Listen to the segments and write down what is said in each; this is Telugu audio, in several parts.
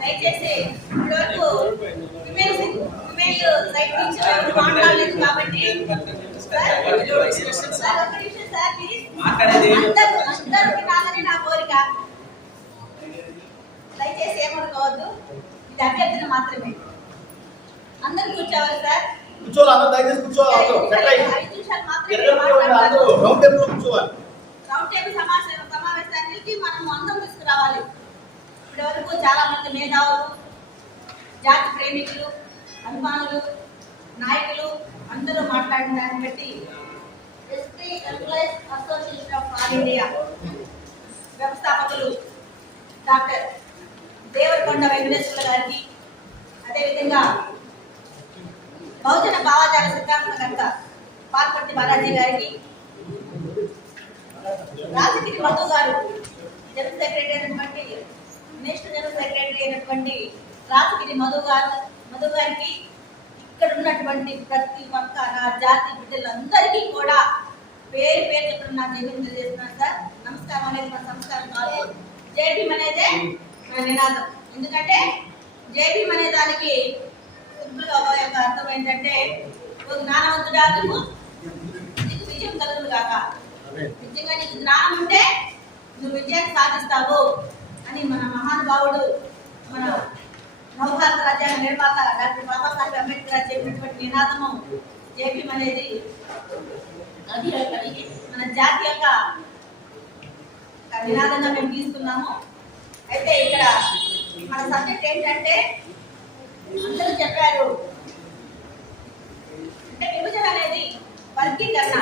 దయచేసి ఇప్పటివరకు ఫిమేల్ సైడ్ నుంచి ఎవరు మాట్లాడలేదు కాబట్టి అందరూ వినాలని నా కోరిక. దయచేసి ఏమనుకోవద్దు, ఇది అభ్యర్థన మాత్రమే. అందరూ కూర్చోవాలి సార్. దయచేసి కూర్చోవాలి. 5 నిమిషాలు మాత్రమే రౌండ్ టేబుల్ సమావేశానికి మనం అందరం తీసుకురావాలి. ఇప్పటి వరకు చాలా మంది మేధావులు, జాతి ప్రేమికులు, అభిమానులు, నాయకులు అందరూ మాట్లాడిన దాన్ని బట్టి SP employees association of all India వ్యవస్థాపకులు డాక్టర్ దేవరకొండ వెంకటేశ్వర గారికి, అదేవిధంగా బహుజన భావజాల సిద్ధాంతకర్త పాల్పర్తి బాలాజీ గారికి, రాజగిరి మధు గారు జనరల్ సెక్రటరీ అయినటువంటి నేషనల్ జనరల్ సెక్రటరీ అయినటువంటి రాజగిరి మధు గారికి, ఇక్కడ ఉన్నటువంటి ప్రతి ఒక్క నా జాతి బిడ్డలందరికీ కూడా పేరు పేరు చెప్పడం నా జన్మం తెలియజేస్తున్నాను సార్. నమస్కారం అనేది మన సంస్కారం కాదు, జేబీఎం అనేదే మన నినాదం. ఎందుకంటే జేబీఎం అనే దానికి సింపుల్గా యొక్క అర్థం ఏంటంటే, ఒక జ్ఞానవంతుడా నీకు విజయం కలుగును కాక. నిజంగా నీకు జ్ఞానం ఉంటే నువ్వు విజయాన్ని సాధిస్తావు అని మన మహానుభావుడు, మన నవభారత రాజ్యాంగ నిర్మాత డాక్టర్ బాబాసాహెబ్ అంబేద్కర్ చెప్పినటువంటి నినాదము జేబీఎం అనేది అది మన జాతి యొక్క నినాదంగా మేము తీసుకున్నాము. అయితే ఇక్కడ మన సబ్జెక్ట్ ఏంటంటే, అందరూ చెప్పారు అంటే విభజన అనేది వర్గీకరణ,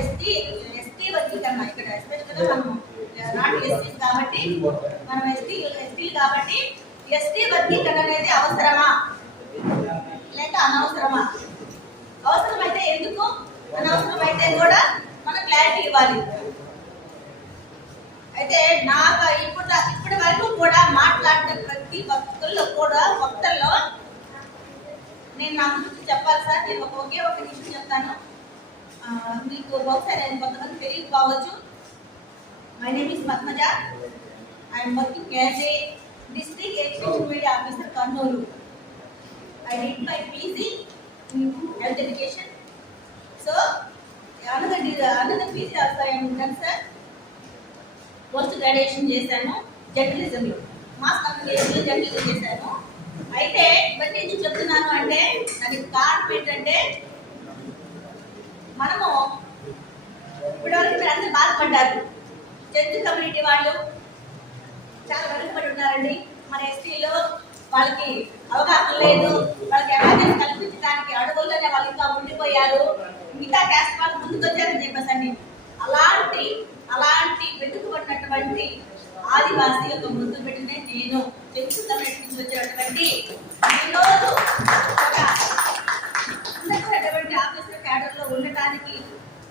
ఎస్టీ వర్గీకరణ. ఇక్కడ ఎస్పెషల్గా మనం నాట్ ఎస్టీ కాబట్టి మనం ఎస్టీ కాబట్టి ఎస్టీ వర్గీకరణ అనేది అవసరమా లేక అనవసరమా? అవసరమైతే ఎందుకు, అనవసరమైతే కూడా మనం క్లారిటీ ఇవ్వాలి. అయితే నాకు ఇప్పటి వరకు కూడా మాట్లాడిన ప్రతి వక్తల్లో నేను నా గురించి చెప్పాలి సార్. నేను ఒకే ఒక నిమిషం చెప్తాను, మీకు బహుశా నేను కొంతమంది తెలియకపోవచ్చు. My name is Padmaja. I'm working as a district education media officer Kurnool. I did my PG in health education. So another PG also I am done sir. Post graduation చేశాను జర్నలిజంలో, మాస్ కమ్యూనికేషన్లో జర్నలిజం చేశాను. అయితే బట్ ఎందుకు చెప్తున్నాను అంటే, దానికి కారణం ఏంటంటే, మనము ఇప్పటివరకు మీరు అందరూ బాధపడ్డారు. జడ్జి కమ్యూనిటీ వాళ్ళు చాలా వెనుకబడి ఉన్నారండి. మన ఎస్టీలో వాళ్ళకి అవగాహన లేదు, వాళ్ళకి అవేర్నెస్ కల్పించడానికి అడుగుల్లోనే వాళ్ళు ఇంకా ఉండిపోయారు. మిగతా క్యాస్ట్ వాళ్ళు ముందుకు వచ్చారని చెప్పేసండి. అలాంటి వెనుకబడినటువంటి ఆదివాసీ యొక్క ముందు పెట్టినే నేను తెలుసు కమ్యూనిటీ నుంచి వచ్చినటువంటి ఈరోజు ఒక ఉన్నటువంటి ఆఫీసర్ క్యాడర్లో ఉండటానికి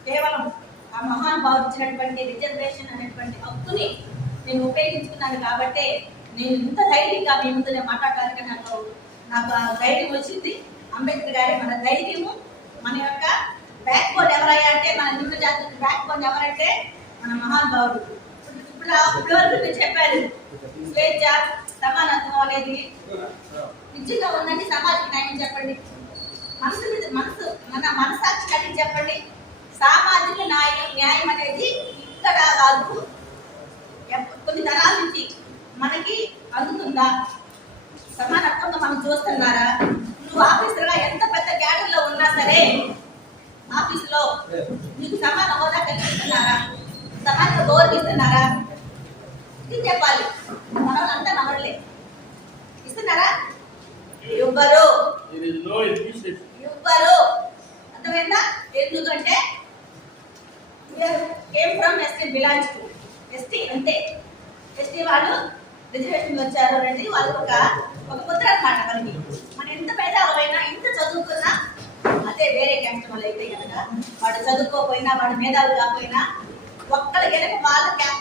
కేవలం ఆ మహానుభావుడు ఇచ్చినటువంటి రిజర్వేషన్ అనేటువంటి హక్కుని నేను ఉపయోగించుకున్నాను. కాబట్టి నేను ఇంత ధైర్యంగా మీ ముందు నేను మాట్లాడడానికి నాకు ధైర్యం వచ్చింది. అంబేద్కర్ గారి మన ధైర్యము, మన యొక్క బ్యాక్ బోన్ ఎవరయ్యా అంటే, మన నిమ్న జాతికి బ్యాక్ బోన్ ఎవరంటే మన మహానుభావుడు. ఇప్పుడు వరకు నేను చెప్పాను, స్వేచ్ఛ సమానత్వం అనేది నిజంగా ఉందండి. సమాజం న్యాయం చెప్పండి, మన మనసాక్షి కలిగి చెప్పండి. సామాజిక న్యాయం అనేది ఇక్కడ కాదు, కొన్ని తరాల నుంచి మనకి అందుతుందా? సమానత్వంగా మనం చూస్తున్నారా? నువ్వు ఆఫీసర్గా ఎంత పెద్ద క్యాడర్లో ఉన్నా సరే ఆఫీసులో నీకు సమాన హోదా కలిగిస్తున్నారా? సమానంగా గౌరవిస్తున్నారా? ఇది చెప్పాలి. మనల్ని నమ్మలే ఇస్తున్నారా? ఇవ్వరు. అర్థమైందా? ఎందుకంటే came from ST, belongs to ST, అంతే. ఎస్టీ వాళ్ళు రిజర్వేషన్ వచ్చారు అనేది వాళ్ళకి ఒక ముద్ర అన్నమాట. మనకి మనం ఎంత పేదవాళ్ళైనా, ఎంత చదువుకున్నా, అదే వేరే క్యాస్ట్ వాళ్ళు అయితే కనుక వాడు చదువుకోకపోయినా, వాడు మేధావులు కాకపోయినా, ఒక్కరికి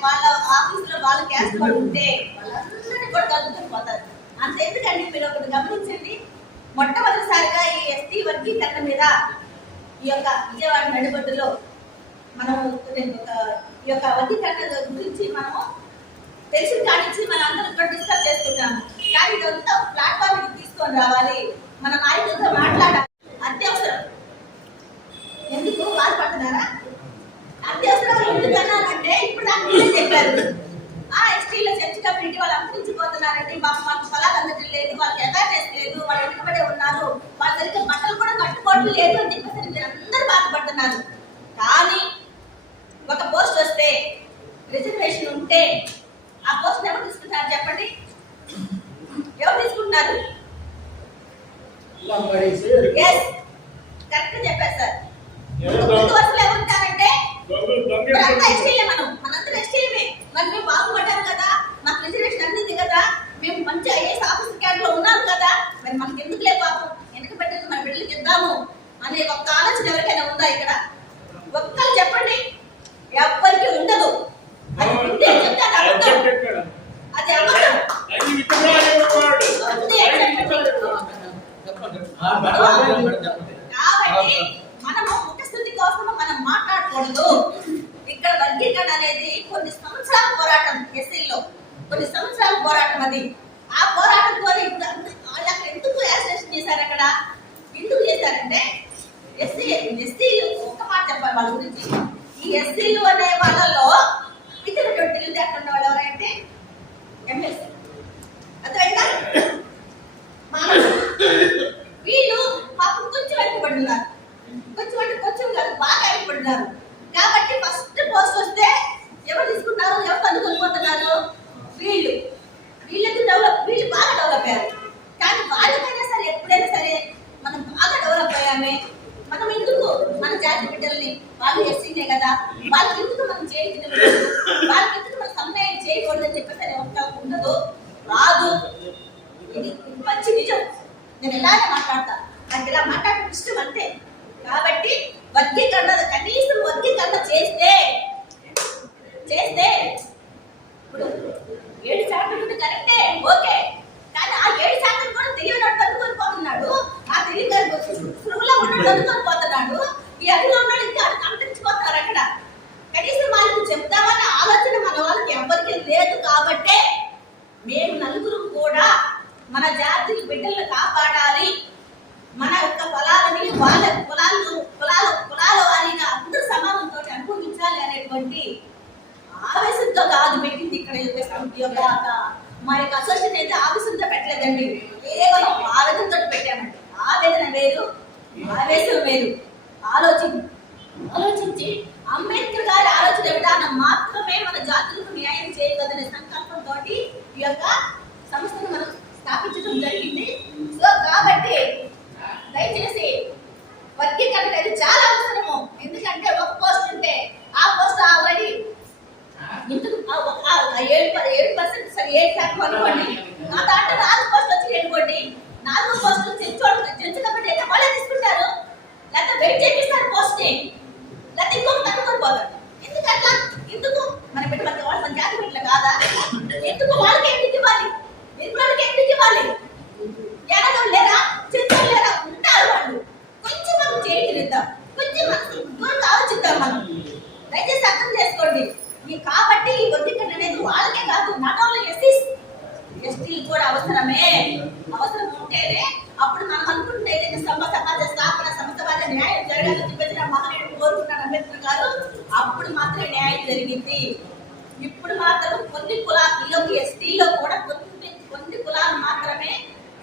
వాళ్ళ ఆఫీసులో వాళ్ళ క్యాస్ట్ వాడు ఉంటే వాళ్ళందరినీ కూడా కలుపుకొని పోతారు. అంతెందుకండి, మీరు ఒకటి గమనించండి. మొట్టమొదటిసారిగా ఈ ఎస్టీ వర్గీకరణ మీద ఈ యొక్క విజయవాడ నడిబొడ్డులో మనము ఈ యొక్క వర్గీకరణ గురించి మనము తెలిసిన కానించి మన అందరం ఇక్కడ డిస్కస్ చేసుకుంటాము. కానీ ఇదంతా ప్లాట్ఫామ్ తీసుకొని రావాలి, మన నాయకులతో మాట్లాడాలి. అత్యవసరం. ఎందుకు బాధపడుతున్నారా? అత్యవసరం ఎందుకు అన్నానంటే ఇప్పుడు నాకు మీరే చెప్పారు, ఎస్టీలో చర్చ కమిటీ వాళ్ళు అంతరించిపోతున్నారండి, మాకు పొలాలు అందటం లేదు, వాళ్ళకి అవేర్నెస్ లేదు, వాళ్ళు వెనుకబడే ఉన్నారు, వాళ్ళ దగ్గర బట్టలు కూడా కట్టుకోవడం లేదు అని చెప్పేసి మీరు అందరూ బాధపడుతున్నారు. కానీ ఒక పోస్ట్ వస్తే రిజర్వేషన్ ఉంటే ఆ పోస్ట్ ఎవరు తీసుకుంటారు చెప్పండి? ఎవరు తీసుకుంటున్నారు? కరెక్ట్ చెప్పారు సార్. ముందు వరుసలో ఎవరు ఉంటారంటే మనందరూ ఎస్టీలమే. మరి మేము బాగుపడ్డాం కదా, మాకు రిజర్వేషన్ అందింది కదా, మేము మంచి ఐఏఎస్ ఆఫీసర్ క్యాడర్లో ఉన్నాం కదా, మరి మనకి ఎందుకు లే పాపం వెనక పెట్టేది మన బిడ్డలకి ఇద్దాము అనే ఒక్క ఆలోచన ఎవరికైనా ఉందా ఇక్కడ? ఒక్కరు చెప్పండి. ఎవ్వరికి ఉండదు. అది ఉంటే చెప్తాను అబద్ధం. అది అబద్ధం. కాబట్టి మనము ముఖస్థుతి కోసం మనం మాట్లాడకూడదు. ఇక్కడ వర్గీకరణ అనేది కొన్ని సంవత్సరాల పోరాటం, ఎస్సీలో కొన్ని సంవత్సరాల పోరాటం. అది ఆ పోరాటంతో ఇప్పుడు వాళ్ళు అక్కడ ఎందుకు యాక్సిడేషన్ చేశారు? అక్కడ ఎందుకు చేశారంటే ఎస్సీలు ఒక్క మాట చెప్పాలి వాళ్ళ గురించి. ఈ ఎస్సీలు అనే వాళ్ళలో ఇతర తెలివితేటలు ఉన్న వాళ్ళు ఎవరంటే ఎమ్మెల్సీ. అర్థమైందా? వీళ్ళు పాపం కొంచెం వెనకబడున్నారు, కొంచెం కాదు బాగా వెనకబడున్నారు. కాబట్టి ఫస్ట్ పోస్ట్ వస్తే ఎవరు తీసుకున్నారు, ఎవరు అందుకోకపోతున్నారు? వీళ్ళు బాగా డెవలప్ అయ్యారు. కానీ వాళ్ళకైనా సరే ఎప్పుడైనా సరే మనం బాగా డెవలప్ అయ్యామే, మనం ఎందుకు మన జాతి బిడ్డల్ని, వాళ్ళు ఎస్సీనే కదా, వాళ్ళకి ఎందుకు మనం చేయకూడదు, వాళ్ళకి ఎందుకు మనం సమ్మెయం చేయకూడదు అని చెప్పేసి ఒక్క ఉండదు, రాదు. ఇది మంచి నిజం. నేను ఇలాగే మాట్లాడతా, నాకు ఇలా మాట్లాడటం ఇష్టం అంతే. కాబట్టి వర్గీకరణ కనీసం వర్గీకరణ చేస్తే ఇప్పుడు 7% కరెక్టే, ఓకే. కానీ ఆ 7% కూడా తెలియనట్టు అందుకొని పోతున్నాడు, ఆ తెలియదు పురుగులో ఉన్నట్టు అందుకొని పోతున్నాడు. ఈ అడిలో ఉన్నాడు, ఇంకా అంతరించిపోతున్నారు. అక్కడ కనీసం వాళ్ళకి చెప్తామన్న ఆలోచన మన వాళ్ళకి ఎవరికి లేదు. కాబట్టే మేము నలుగురు కూడా మన జాతి బిడ్డలను కాపాడాలి, మన యొక్క పొలాలని వాళ్ళ పొలాల వారిగా అందరూ సమానంతో అనుభవించాలి అనేటువంటి ఆవేశంతో కాదు పెట్టింది. ఇక్కడ మా యొక్క అసోసియేషన్ అయితే ఆవేశంతో పెట్టలేదండి, కేవలం ఆవేదనతో పెట్టామండి. ఆవేదన వేరు, ఆవేశం వేరు. ఆలోచించి అంబేద్కర్ గారి ఆలోచన విధానం మాత్రమే మన జాతులకు న్యాయం చేయగలదనే సంకల్పంతో ఈ యొక్క సంస్థను మనం స్థాపించడం జరిగింది. సో కాబట్టి దయచేసి వర్గీకరణ అనేది చాలా అవసరము. ఎందుకంటే ఒక పోస్ట్ ఉంటే ఆ పోస్ట్ ఆల్రెడీ ఇందుకు 7% సరే 8% అనుకోండి, ఆ దాంట్లో 4 పోస్టులు వచ్చి అనుకోండి, 4 పోస్టులు చెంచుకోబట్టి అయితే వాళ్ళే తీసుకుంటారు, లేకపోతే వెయిట్ చేపిస్తారు పోస్ట్ ని, లేకపోతే ఇంకొక తక్కువ పోతారు. ఎందుకట్లా? ఎందుకు మన బిడ్డ వాళ్ళు మన జాతి బిడ్డలు కాదా? ఎందుకు వాళ్ళకి ఎందుకు ఇవ్వాలి? నిర్మలకి ఎందుకు ఇవ్వాలి? ఎనగం లేరా, చిత్రం లేరా? ఉంటారు వాళ్ళు. కొంచెం మనం చేయగలుగుతాం, కొంచెం మనం ఆలోచిద్దాం. మనం దయచేసి అర్థం చేసుకోండి. కాబట్టి ఈ వర్గీకరణ అనేది వాళ్ళకే కాదు, నాట్ ఓన్లీ ఎస్టీలు కూడా అవసరమే. అవసరం ఉంటేనే అప్పుడు మనం అనుకుంటే ఏదైతే సమాజ స్థాపన, సమాజ న్యాయం జరగాలని చెప్పేసి మహనీయుడు కోరుకున్నాడు అంబేద్కర్ గారు. అప్పుడు మాత్రమే న్యాయం జరిగింది. ఇప్పుడు మాత్రం కొన్ని కులాలు, ఎస్టీలో కూడా కొన్ని కులాలు మాత్రమే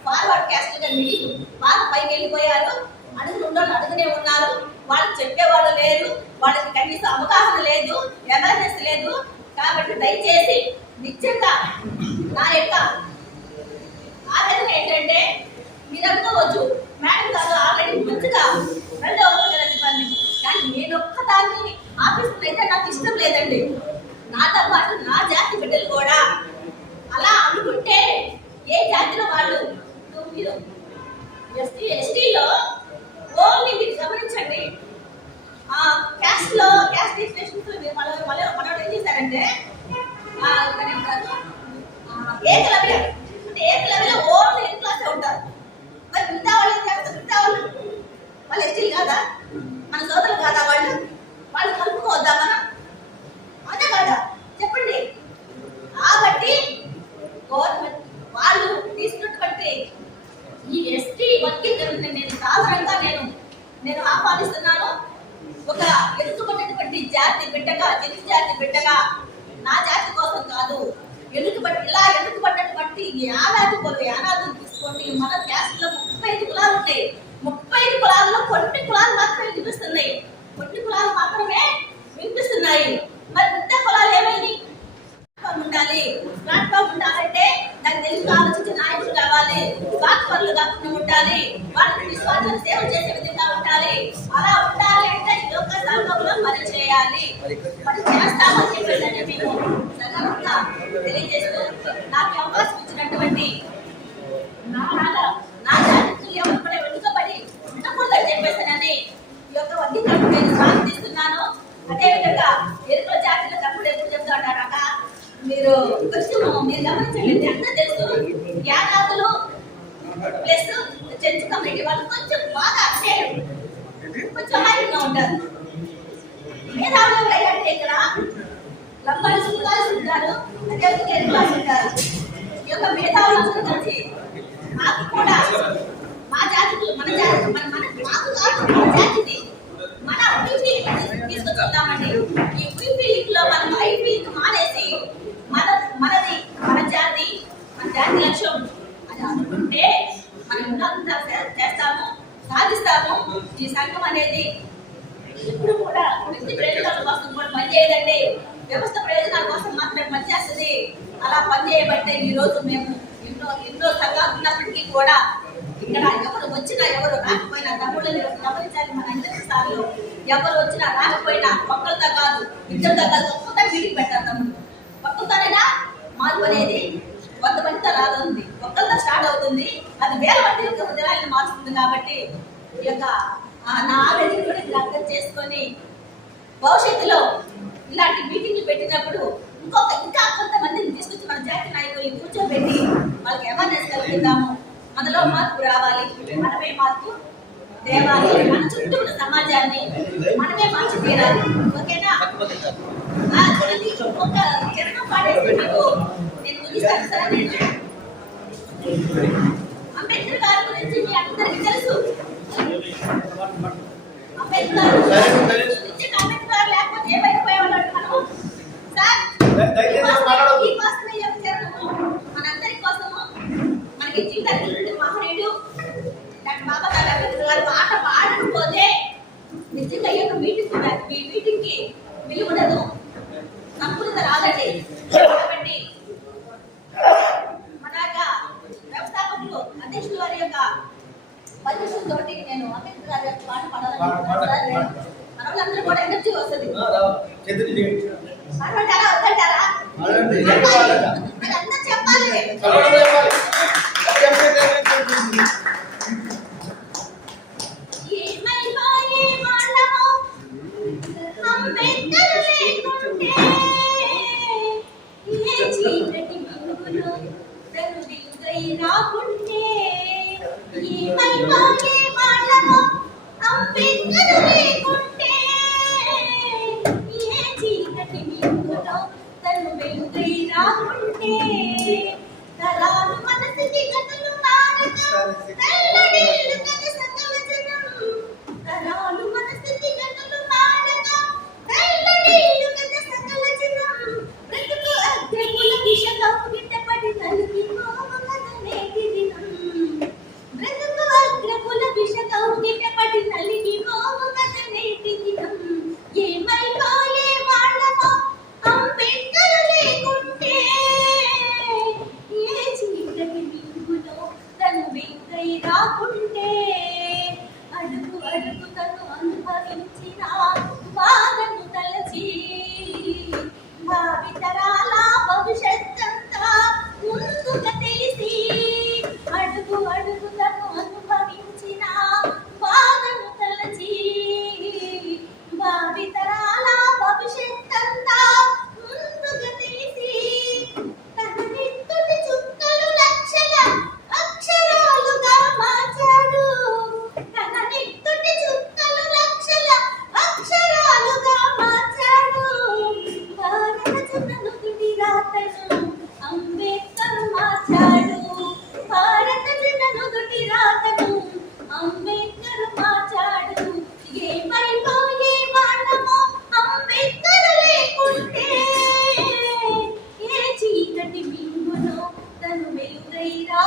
ఫార్వర్డ్ క్యాస్ట్ గా మిగిలి వాళ్ళు పైకి వెళ్ళిపోయారు. అడుగులు ఉన్నోళ్ళు అడుగునే ఉన్నారు, వాళ్ళకి చెప్పేవాళ్ళు లేరు, వాళ్ళకి కనీసం అవగాహన లేదు, అవేర్నెస్ లేదు. కాబట్టి దయచేసి నిజంగా నా యొక్క ఆవేదన ఏంటంటే, మీరు అనుకోవచ్చు మేడం గారు ఆల్రెడీ మంచిగా రెండో చెప్పండి, కానీ నేను ఒక్కదాన్ని ఆఫీస్ అయితే నాకు ఇష్టం లేదండి. నాతో పాటు నా జాతి బిడ్డలు కూడా అలా అనుకుంటే ఏ జాతిలో వాళ్ళు మీరు ఎస్టీలో ఓన్లీ మీరు గమనించండి, క్యాస్ట్ డిస్టింక్షన్స్ మనం ఏం చేశారంటే ఏకలవ్య ఓన్లీ క్లాసే ఉంటారు. మరి మిగతా వాళ్ళు ఆహ్వానిస్తున్నాను. ఒక ఎన్నుకున్నటువంటి జాతి బిడ్డగా, తెలుగు జాతి బిడ్డగా, నా జాతి కోసం కాదు, ఎన్నుకుపడ్డటువంటి యానాదులు తీసుకోండి. మన క్యాస్ట్లో 35 కులాలు ఉన్నాయి. 35 కులాల్లో కొన్ని కులాలు మాత్రమే వినిపిస్తున్నాయి, కొన్ని కులాలు మాత్రమే వినిపిస్తున్నాయి. మరి మిగతా కులాలు ఏమైంది? ఉండాలి. ప్లాట్ఫామ్ ఉండాలంటే నాకు తెలుగు ఆలోచించే నాయకులు కావాలి, స్వార్థపరులు కాకుండా ఉండాలి, వాళ్ళకి నిస్వార్థం సేవ చేసే విధంగా ఉండాలి. అలా ఉండాలి అంటే ఈ లోక సంఘంలో పని చేయాలి. పని చేస్తామని చెప్పేసి మేము సంఘంగా తెలియజేస్తూ నాకు అవకాశం ఇచ్చినటువంటి నా జాతికి ఎవరు కూడా వెనుకబడి ఉండకూడదని చెప్పేసానని ఈ యొక్క వర్గీకరణ నేను స్వాగతిస్తున్నాను. అదేవిధంగా ఎరుకల జాతిలో తప్పుడు ఎప్పుడు చెప్తా ఉంటారట. మీరు కొంచెం గమనించండి, అంతా తెలుసు. యానాదులు ప్లస్ చెంచు కమ్యూనిటీ వాళ్ళు కొంచెం బాగా అంటే కొంచెం హైగా ఉంటారు. మేధావులు అంటే ఇక్కడ లంబాలు సుఖాలు ఉంటారు, అదేవిధంగా ఎరుకలు ఉంటారు. ఈ యొక్క మేధావులందరూ కలిసి మాకు కూడా మా జాతికి మన జాతి మాకు కాదు మన జాతిని మన తీసుకొచ్చుకుందామండి. ఈ లో మనం ఐపీకి మానేసి మనది మన జాతి లక్ష్యం అని అనుకుంటే మనం ఉన్నంతా చేస్తాము, సాధిస్తాము. ఈ సంఘం అనేది ఎప్పుడు కూడా వ్యక్తి ప్రయోజనాల కోసం కూడా పనిచేయదండి, వ్యవస్థ ప్రయోజనాల కోసం మాత్రమే పనిచేస్తుంది. అలా పనిచేయబట్టే ఈ రోజు మేము ఎన్నో సంఘాలు ఉన్నప్పటికీ కూడా ఇక్కడ ఎవరు వచ్చినా ఎవరు రాకపోయినా తమ్ముళ్ళని గమనించాలి. మన అందరి స్థాయిలో ఎవరు వచ్చినా రాకపోయినా ఒక్కరితో కాదు, ఇద్దరితో కాదు, ఒక్కరితో మీటింగ్ పెట్టారు తమ్ముడు. ఒక్కరితోనైనా మార్పు అనేది 100 మందితో రాదుంది, ఒక్కరితో స్టార్ట్ అవుతుంది. అది వేల మంది యొక్క ఉద్యోగాలను మారుస్తుంది. కాబట్టి ఈ యొక్క నా ఆవేదన కూడా మీరు అర్థం చేసుకొని భవిష్యత్తులో ఇలాంటి మీటింగ్లు పెట్టినప్పుడు ఇంకా కొంతమందిని తీసుకొచ్చి మన జాతి నాయకుల్ని కూర్చోబెట్టి వాళ్ళకి అవేర్నెస్ కలిగిద్దాము. మనలో మార్పు రావాలి, మనమే మార్పు తేవాలి, మన చుట్టూ ఉన్న సమాజాన్ని మనమే మార్చి తీరాలి. ఓకేనా? ఒక కిరణం పాడేసి మీకు నేను ముగిస్తాను సార్. అంబేద్కర్ గారి గురించి మీ అందరికీ తెలుసు. అంబేద్కర్ లేకపోతే ఏమైపోయేవాళ్ళు మనం సార్. ఈ కోసమే కిరణము మనందరి కోసము మనకి జీవితానికి మహనీయుడు డాక్టర్ బాబాసాహెబ్ అంబేద్కర్ గారు పాట పాడకపోతే నిజంగా ఈ యొక్క మీటింగ్ కి విలువడదు, సంపూర్ణత రాదండి. కాబట్టి మన యొక్క వ్యవస్థాపకులు అధ్యక్షుల వారి యొక్క పర్మిషన్ తోటి నేను అంబేద్కర్ గారి యొక్క పాట పాడాలనుకుంటున్నాను. మన వాళ్ళందరూ కూడా ఎనర్జీ వస్తుంది. పాడమంటారా వద్దంటారా? అందరూ చెప్పాలి.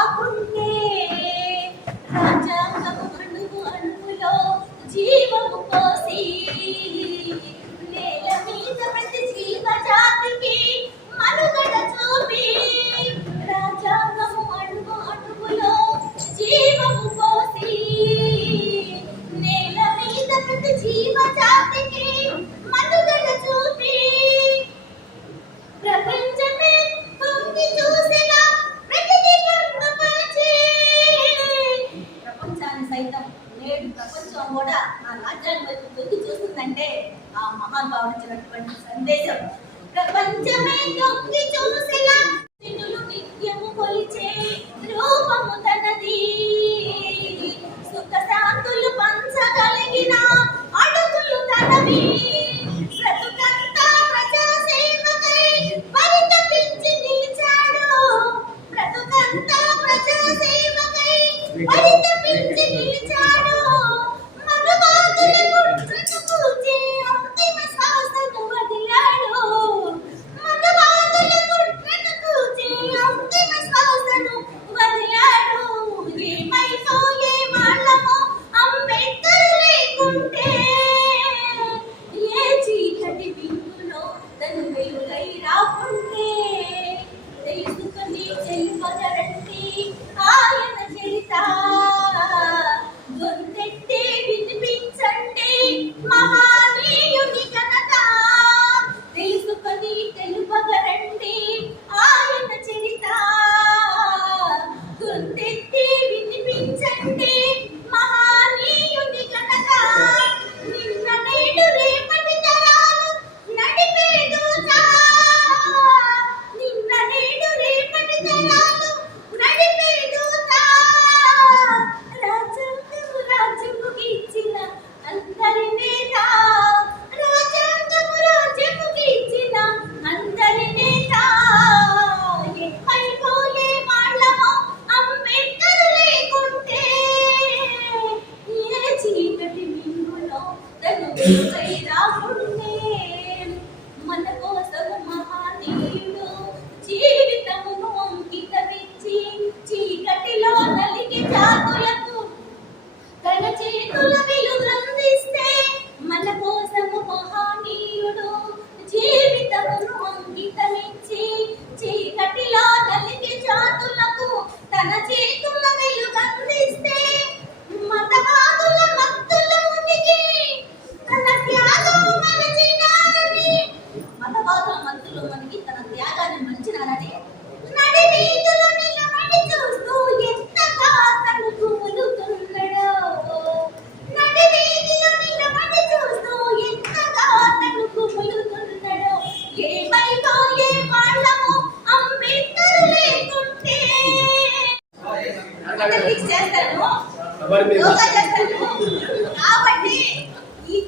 రాకుంటే రాజ్యాంగము అణువు అణువులో జీవము పోసి నేల మీద ప్రతి జీవజాతికి మనుగడ చూపి రాజ్యాంగము అణువు అణువులో జీవము పోసి నేల మీద ప్రతి జీవజాతికి మనుగడ చూపి ప్రపంచమే తొంగి చూసిన ప్రతిదీ పొందుపరిచి ప్రపంచాన్ని సైతం నేడు ప్రపంచం కూడా ఆ రాజ్యాన్ని వైపు తొంగి చూస్తుందంటే ఆ మహానుభావుడు ఇచ్చినటువంటి సందేశం. ప్రపంచమే తొంగి చూసిన నిన్నులు నిత్యము కొలిచే రూపము తనది సుఖ శాంతులు పంచగలిగిన అడుగులు తనవి బ్రతుకంతా ప్రజాసేవకై పరితపించి నిలిచాడు బ్రతుకంతా ప్రజాసేవకై పరితపించి నిలిచాడు మనువాదుల కుట్రను కూల్చే అంతిమ శ్వాసను వదిలాడు మనువాదుల కుట్రను కూల్చే అంతిమ శ్వాసను వదిలాడు ఏమైపోయే వాళ్ళమో అంబేద్కర్ లేకుంటే ఏ చీకటి బిందులో తను వెలుగై రాకుంటే తెలుసుకొని చెల్పగరండి ఆయన చరిత గొంతెత్తి వినిపించండి మహానీయుని ఘనత తెలుసుకొని తెలుపగరండి ఆయన చరిత గొంతెత్తి వినిపించండి మహానీయుని ఘనత నిన్న నేడు రేపటి తరాలు నడిపే దూత నిన్న నేడు రేపటి తరాలు నడిపే దూత రాజ్యాంగము రాజ్యముకి ఇచ్చిన అందరి నేత రాజ్యాంగము రాజ్యముకి ఇచ్చిన అందరి నేత ఎప్పటిపోయే వాళ్ళమో అంబేద్కర్ లేకుంటే ఏ చీకటి మింగులో తను వెలుగై రాకుంటే మన కోసము మహానీయుడు జీవితమును అంకితమిచ్చి చీకటిలో నలిగే జాతులకు తన చేతుల వెలుగందిస్తే మన కోసము మహానీయుడు జీవితమును అంకితమిచ్చి చీకటిలో నలిగే జాతులకు తన చేతుల వెలుగందిస్తే మతవాదుల మత్తులోనికి తన త్యాగం మరచినారని మతవాదుల మత్తులో మనకి తన త్యాగాన్ని మరచినారని నడి వీధులు నిలబడి చూస్తూ ఎంతగా తను కుములుతున్నాడో నడి వీధిలో నిలబడి చూస్తూ ఎంతగా తను కుములుతున్నాడో ఏమైపోయే వాళ్ళము అంబేద్కర్ లేకుంటే చేస్తాను యోగా చేస్తాను కాబట్టి ఈ